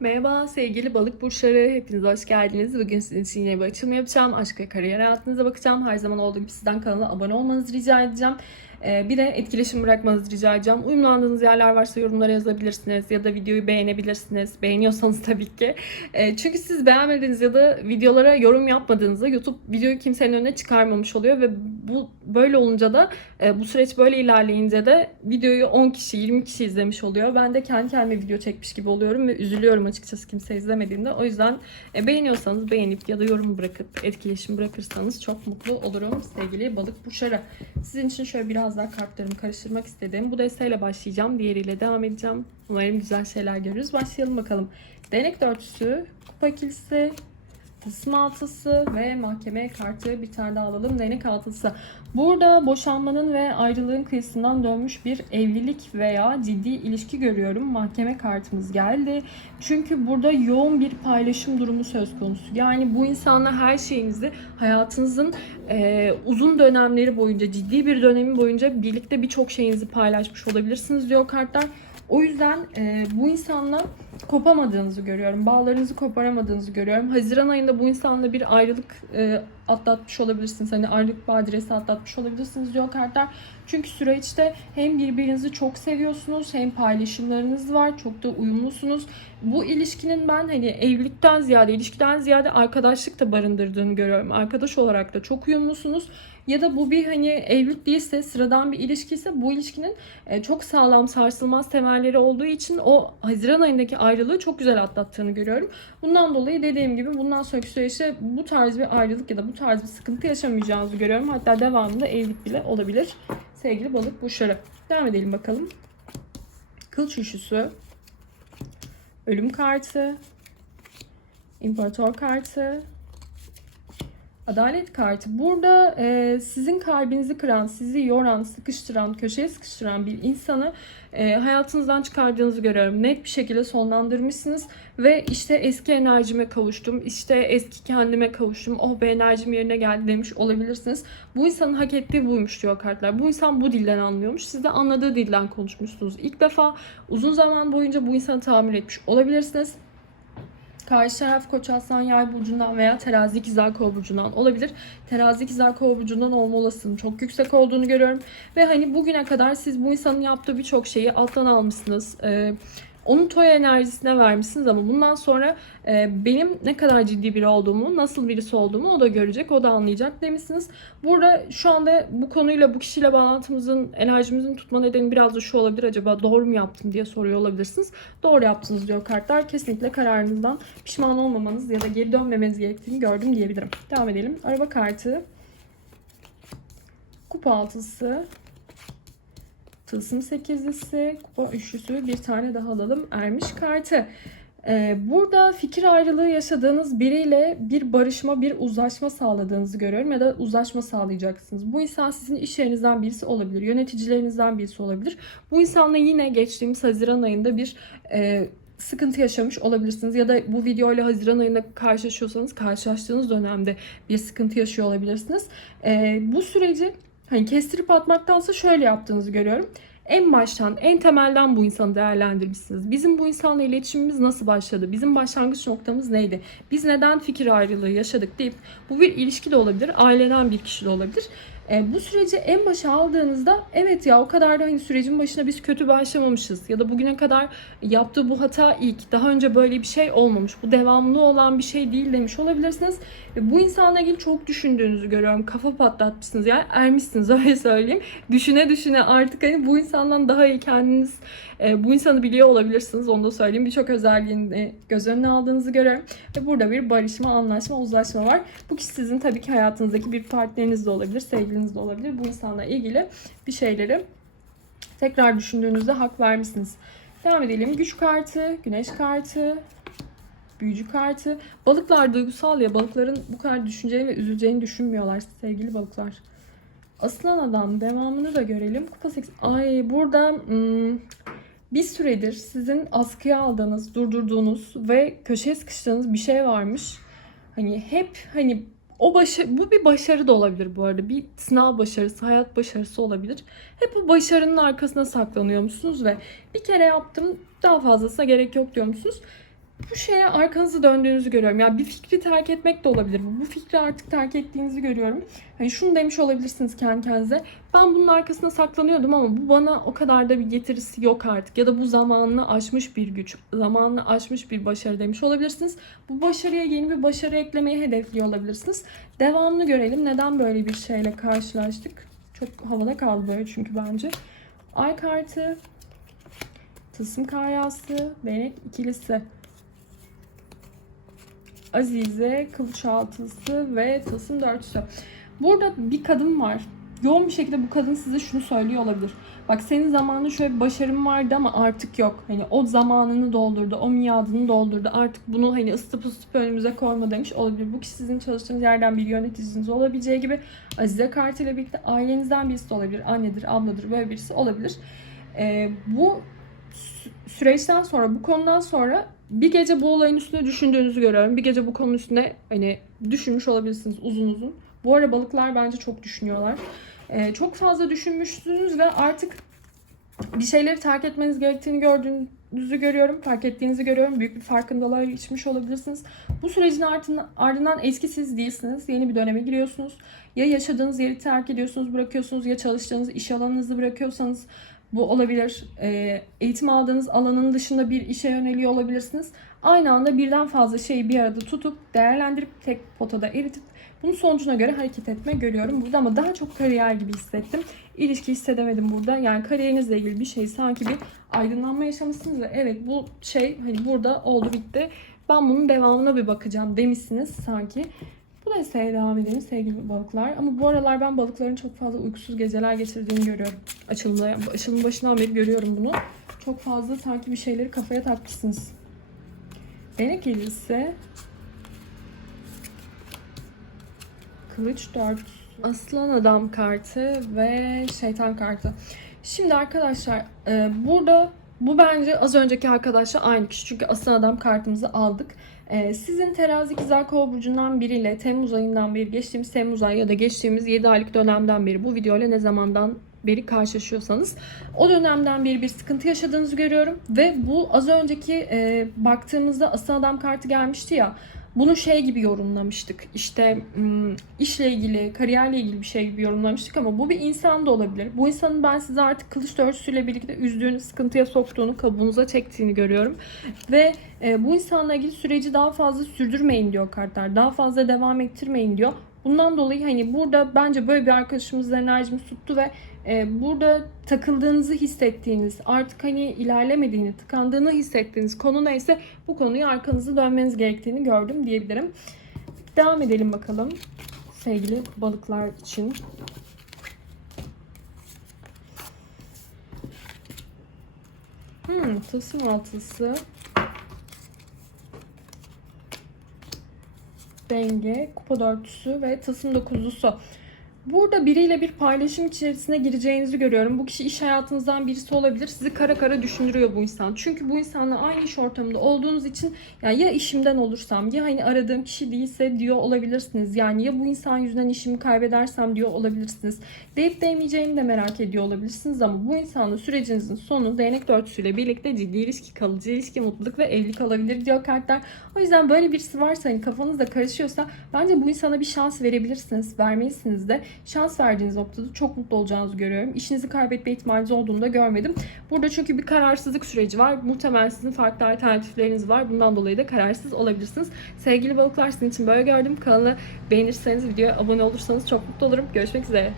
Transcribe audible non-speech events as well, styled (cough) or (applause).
Merhaba sevgili balık burçları. Hepiniz hoş geldiniz. Bugün sizin için yeni bir açılım yapacağım. Aşk ve kariyer hayatınıza bakacağım. Her zaman olduğu gibi sizden kanala abone olmanızı rica edeceğim. Ee, Bir de etkileşim bırakmanızı rica edeceğim. Uyumlandığınız yerler varsa yorumlara yazabilirsiniz ya da videoyu beğenebilirsiniz. Beğeniyorsanız (laughs) tabii ki. Ee, Çünkü siz beğenmediğiniz ya da videolara yorum yapmadığınızda YouTube videoyu kimsenin önüne çıkarmamış oluyor ve bu böyle olunca da e, bu süreç böyle ilerleyince de videoyu 10 kişi 20 kişi izlemiş oluyor. Ben de kendi kendime video çekmiş gibi oluyorum ve üzülüyorum açıkçası kimse izlemediğinde. O yüzden e, beğeniyorsanız beğenip ya da yorum bırakıp etkileşim bırakırsanız çok mutlu olurum sevgili balık burçları. Sizin için şöyle biraz daha kartlarımı karıştırmak istedim. Bu desteğiyle başlayacağım. Diğeriyle devam edeceğim. Umarım güzel şeyler görürüz. Başlayalım bakalım. Değnek dörtüsü, kupa ikilisi, tılsım altısı ve mahkeme kartı bir tane daha alalım. Değnek altısı. Burada boşanmanın ve ayrılığın kıyısından dönmüş bir evlilik veya ciddi ilişki görüyorum. Mahkeme kartımız geldi. Çünkü burada yoğun bir paylaşım durumu söz konusu. Yani bu insanla her şeyinizi hayatınızın e, uzun dönemleri boyunca, ciddi bir dönemi boyunca birlikte birçok şeyinizi paylaşmış olabilirsiniz diyor kartlar. O yüzden e, bu insanla kopamadığınızı görüyorum. Bağlarınızı koparamadığınızı görüyorum. Haziran ayında bu insanla bir ayrılık e, atlatmış olabilirsiniz. Hani ayrılık badiresi atlatmış olabilirsiniz diyor kartlar. Çünkü süreçte hem birbirinizi çok seviyorsunuz hem paylaşımlarınız var. Çok da uyumlusunuz. Bu ilişkinin ben hani evlilikten ziyade, ilişkiden ziyade arkadaşlık da barındırdığını görüyorum. Arkadaş olarak da çok uyumlusunuz. Ya da bu bir hani evlilik değilse, sıradan bir ilişki ise bu ilişkinin e, çok sağlam sarsılmaz temelleri olduğu için o Haziran ayındaki ayrılığı çok güzel atlattığını görüyorum. Bundan dolayı dediğim gibi bundan sonraki süreçte bu tarz bir ayrılık ya da bu tarz bir sıkıntı yaşamayacağınızı görüyorum. Hatta devamında evlilik bile olabilir. Sevgili balık burçları. Devam edelim bakalım. Kılıç üçlüsü. Ölüm kartı. İmparator kartı. Adalet kartı. Burada e, sizin kalbinizi kıran, sizi yoran, sıkıştıran, köşeye sıkıştıran bir insanı e, hayatınızdan çıkardığınızı görüyorum. Net bir şekilde sonlandırmışsınız ve işte eski enerjime kavuştum, işte eski kendime kavuştum, oh be enerjim yerine geldi demiş olabilirsiniz. Bu insanın hak ettiği buymuş diyor kartlar. Bu insan bu dilden anlıyormuş. Siz de anladığı dilden konuşmuşsunuz. İlk defa uzun zaman boyunca bu insanı tahammül etmiş olabilirsiniz. Karşı taraf Koç Aslan Yay burcundan veya Terazi İkizler Kova burcundan olabilir. Terazi İkizler Kova burcundan olma olasılığının çok yüksek olduğunu görüyorum. Ve hani bugüne kadar siz bu insanın yaptığı birçok şeyi alttan almışsınız. Ee, onun toy enerjisine vermişsiniz ama bundan sonra e, benim ne kadar ciddi biri olduğumu, nasıl birisi olduğumu o da görecek, o da anlayacak demişsiniz. Burada şu anda bu konuyla, bu kişiyle bağlantımızın, enerjimizin tutma nedeni biraz da şu olabilir. Acaba doğru mu yaptım diye soruyor olabilirsiniz. Doğru yaptınız diyor kartlar. Kesinlikle kararınızdan pişman olmamanız ya da geri dönmemeniz gerektiğini gördüm diyebilirim. Devam edelim. Araba kartı. Kupa altısı. Tılsım sekizlisi, kupa üçlüsü bir tane daha alalım. Ermiş kartı. Ee, burada fikir ayrılığı yaşadığınız biriyle bir barışma, bir uzlaşma sağladığınızı görüyorum ya da uzlaşma sağlayacaksınız. Bu insan sizin iş yerinizden birisi olabilir, yöneticilerinizden birisi olabilir. Bu insanla yine geçtiğimiz Haziran ayında bir e, sıkıntı yaşamış olabilirsiniz ya da bu videoyla Haziran ayında karşılaşıyorsanız karşılaştığınız dönemde bir sıkıntı yaşıyor olabilirsiniz. Ee, bu süreci hani kestirip atmaktansa şöyle yaptığınızı görüyorum. En baştan, en temelden bu insanı değerlendirmişsiniz. Bizim bu insanla iletişimimiz nasıl başladı? Bizim başlangıç noktamız neydi? Biz neden fikir ayrılığı yaşadık deyip bu bir ilişki de olabilir, aileden bir kişi de olabilir. E, bu süreci en başa aldığınızda evet ya o kadar da hani sürecin başına biz kötü başlamamışız ya da bugüne kadar yaptığı bu hata ilk daha önce böyle bir şey olmamış bu devamlı olan bir şey değil demiş olabilirsiniz. Ve bu insanla ilgili çok düşündüğünüzü görüyorum. Kafa patlatmışsınız yani ermişsiniz (laughs) öyle söyleyeyim. Düşüne düşüne artık hani bu insandan daha iyi kendiniz e, bu insanı biliyor olabilirsiniz. Onu da söyleyeyim. Birçok özelliğini göz önüne aldığınızı görüyorum. Ve burada bir barışma, anlaşma, uzlaşma var. Bu kişi sizin tabii ki hayatınızdaki bir partneriniz de olabilir, sevgiliniz de olabilir. Bu insanla ilgili bir şeyleri tekrar düşündüğünüzde hak vermişsiniz. Devam edelim. Güç kartı, güneş kartı, büyücü kartı. Balıklar duygusal ya. Balıkların bu kadar düşüneceğini ve üzüleceğini düşünmüyorlar sevgili balıklar. Aslan adam devamını da görelim. Kupa 8. Ay burada hmm, bir süredir sizin askıya aldığınız, durdurduğunuz ve köşeye sıkıştığınız bir şey varmış. Hani hep hani o başa bu bir başarı da olabilir bu arada. Bir sınav başarısı, hayat başarısı olabilir. Hep bu başarının arkasına saklanıyormuşsunuz ve bir kere yaptım daha fazlasına gerek yok diyormuşsunuz. Bu şeye arkanızı döndüğünüzü görüyorum. Yani bir fikri terk etmek de olabilir. Bu fikri artık terk ettiğinizi görüyorum. Hani şunu demiş olabilirsiniz kendi kendinize. Ben bunun arkasına saklanıyordum ama bu bana o kadar da bir getirisi yok artık. Ya da bu zamanını aşmış bir güç, zamanını aşmış bir başarı demiş olabilirsiniz. Bu başarıya yeni bir başarı eklemeyi hedefliyor olabilirsiniz. Devamını görelim. Neden böyle bir şeyle karşılaştık? Çok havada kaldı böyle çünkü bence. Ay kartı, tılsım karyası, değnek ikilisi. Azize, kılıç altısı ve tasım dörtüsü. Burada bir kadın var. Yoğun bir şekilde bu kadın size şunu söylüyor olabilir. Bak senin zamanında şöyle bir başarın vardı ama artık yok. Hani o zamanını doldurdu, o miadını doldurdu. Artık bunu hani ısıtıp ısıtıp önümüze koyma demiş olabilir. Bu kişi sizin çalıştığınız yerden bir yöneticiniz olabileceği gibi Azize kartıyla birlikte ailenizden birisi de olabilir. Annedir, abladır, böyle birisi olabilir. Ee, bu süreçten sonra, bu konudan sonra bir gece bu olayın üstüne düşündüğünüzü görüyorum. Bir gece bu konunun üstüne hani düşünmüş olabilirsiniz uzun uzun. Bu ara balıklar bence çok düşünüyorlar. Ee, çok fazla düşünmüşsünüz ve artık bir şeyleri terk etmeniz gerektiğini gördüğünüzü görüyorum. Fark ettiğinizi görüyorum. Büyük bir farkındalığa geçmiş olabilirsiniz. Bu sürecin ardından, ardından eski siz değilsiniz. Yeni bir döneme giriyorsunuz. Ya yaşadığınız yeri terk ediyorsunuz, bırakıyorsunuz ya çalıştığınız iş alanınızı bırakıyorsanız bu olabilir. Ee, eğitim aldığınız alanın dışında bir işe yöneliyor olabilirsiniz. Aynı anda birden fazla şeyi bir arada tutup değerlendirip tek potada eritip bunun sonucuna göre hareket etme görüyorum burada ama daha çok kariyer gibi hissettim. İlişki hissedemedim burada. Yani kariyerinizle ilgili bir şey sanki bir aydınlanma yaşamışsınız ve evet bu şey hani burada oldu bitti. Ben bunun devamına bir bakacağım demişsiniz sanki. Bu da ise devam edelim sevgili balıklar. Ama bu aralar ben balıkların çok fazla uykusuz geceler geçirdiğini görüyorum. Açılımda, açılım başından beri görüyorum bunu. Çok fazla sanki bir şeyleri kafaya takmışsınız. Denek gelirse Kılıç 4. Aslan adam kartı ve şeytan kartı. Şimdi arkadaşlar e, burada bu bence az önceki arkadaşla aynı kişi. Çünkü aslan adam kartımızı aldık. E, sizin terazi ikizler kova burcundan biriyle Temmuz ayından beri geçtiğimiz Temmuz ayı ya da geçtiğimiz 7 aylık dönemden beri bu videoyla ne zamandan beri karşılaşıyorsanız o dönemden beri bir sıkıntı yaşadığınızı görüyorum ve bu az önceki e, baktığımızda aslan adam kartı gelmişti ya bunu şey gibi yorumlamıştık. İşte işle ilgili, kariyerle ilgili bir şey gibi yorumlamıştık ama bu bir insan da olabilir. Bu insanın ben size artık kılıç dörtüsüyle birlikte üzdüğünü, sıkıntıya soktuğunu, kabuğunuza çektiğini görüyorum. Ve bu insanla ilgili süreci daha fazla sürdürmeyin diyor kartlar. Daha fazla devam ettirmeyin diyor. Bundan dolayı hani burada bence böyle bir arkadaşımızla enerjimiz tuttu ve e, burada takıldığınızı hissettiğiniz, artık hani ilerlemediğini, tıkandığını hissettiğiniz konu neyse bu konuyu arkanızı dönmeniz gerektiğini gördüm diyebilirim. Devam edelim bakalım sevgili balıklar için. Hmm, tılsım altısı. Denge, kupa dörtüsü ve tılsım dokuzlusu. Burada biriyle bir paylaşım içerisine gireceğinizi görüyorum. Bu kişi iş hayatınızdan birisi olabilir. Sizi kara kara düşündürüyor bu insan. Çünkü bu insanla aynı iş ortamında olduğunuz için yani ya işimden olursam ya hani aradığım kişi değilse diyor olabilirsiniz. Yani ya bu insan yüzünden işimi kaybedersem diyor olabilirsiniz. Deyip değmeyeceğini de merak ediyor olabilirsiniz ama bu insanla sürecinizin sonu değnek dörtüsüyle birlikte ciddi ilişki, kalıcı ilişki, mutluluk ve evlilik olabilir diyor kartlar. O yüzden böyle birisi varsa hani kafanızda karışıyorsa bence bu insana bir şans verebilirsiniz. Vermelisiniz de. Şans verdiğiniz noktada çok mutlu olacağınızı görüyorum. İşinizi kaybetme ihtimaliniz olduğunu da görmedim. Burada çünkü bir kararsızlık süreci var. Muhtemelen sizin farklı alternatifleriniz var. Bundan dolayı da kararsız olabilirsiniz. Sevgili balıklar sizin için böyle gördüm. Kanalı beğenirseniz, videoya abone olursanız çok mutlu olurum. Görüşmek üzere.